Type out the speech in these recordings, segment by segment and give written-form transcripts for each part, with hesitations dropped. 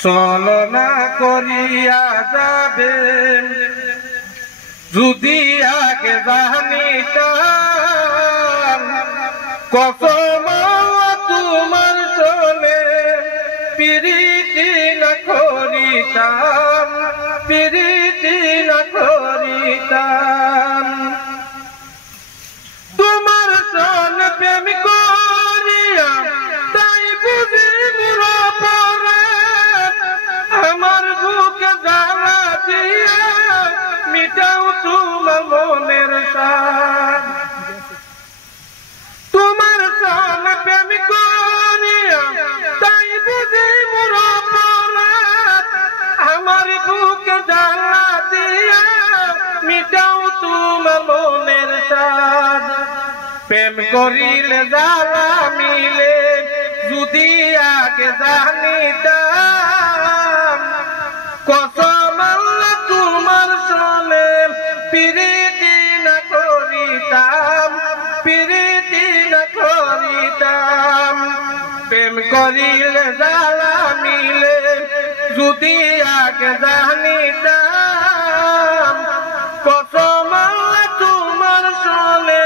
ছলনা করিয়া যাবে যদি আগে জানিতাম কসম তোমার চলে প্রীতি না করিতাম প্রীতি না করিতাম তোমার সন প্রেম করিয়া তাই বুঝি মুরা পরে আমার বুকে জ্বালা দিয়া মিটাও তোমার মনের সাথ তোমার সন প্রেম করিয়া তাই বুঝি মুরা পরে আমার বুকে জ্বালা দিয়া মিটাও তোমার মনের সাথ প্রেম করিলে জ্বালা মিলে যদি আগে জানিতাম কসম আল্লাহ তোমার সনে প্রীতি না করিতাম প্রীতি না করিতাম প্রেম করিলে জ্বালা মিলে যদি আগে জানিতাম কসম আল্লাহ তোমার সনে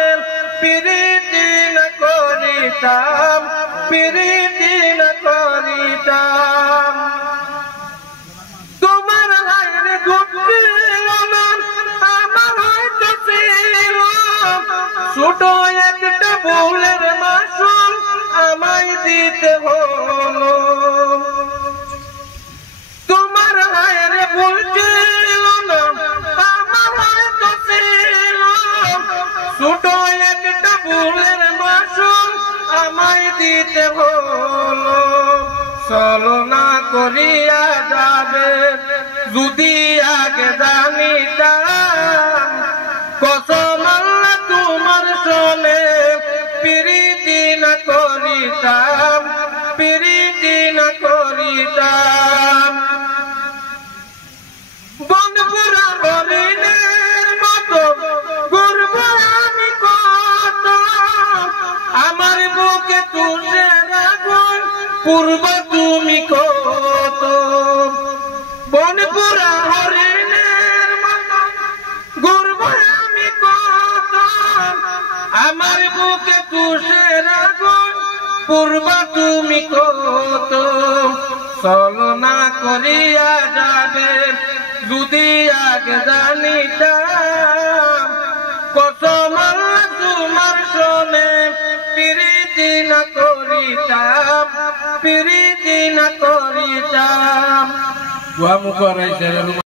প্রীতি না করিতাম প্রীতি না করিতাম তোমার লাইনে ঘুরছিল না আমার হয়তো ছিল ছোট একটা ভুলের মাসুল আমায় দিতে হলো তোমার লাইনে ভুল ছিল না আমার হয়তো ছিল ছোট একটা ভুলের মাসুল আমায় দিতে হলো ছলনা করিয়া যাবে যদি আগে জানিতাম কসম আল্লাহ তোমার সনে প্রীতি না করিতাম প্রীতি না করিতাম বন্ধুরা হরিণের মতো ঘুরব আমি কত আমার বুকে তুলে রাখুন পূর্ব তুমি কত বনপুরা হরিণের মতো ঘুরব আমি কত আমার বুকে তুলে রাখুন পূর্ব তুমি কত ছলনা করিয়া যাবে যদি আগে জানিতাম কসম আল্লাহ তোমার সনে প্রীতি না করিতাম প্রীতি না করিতাম।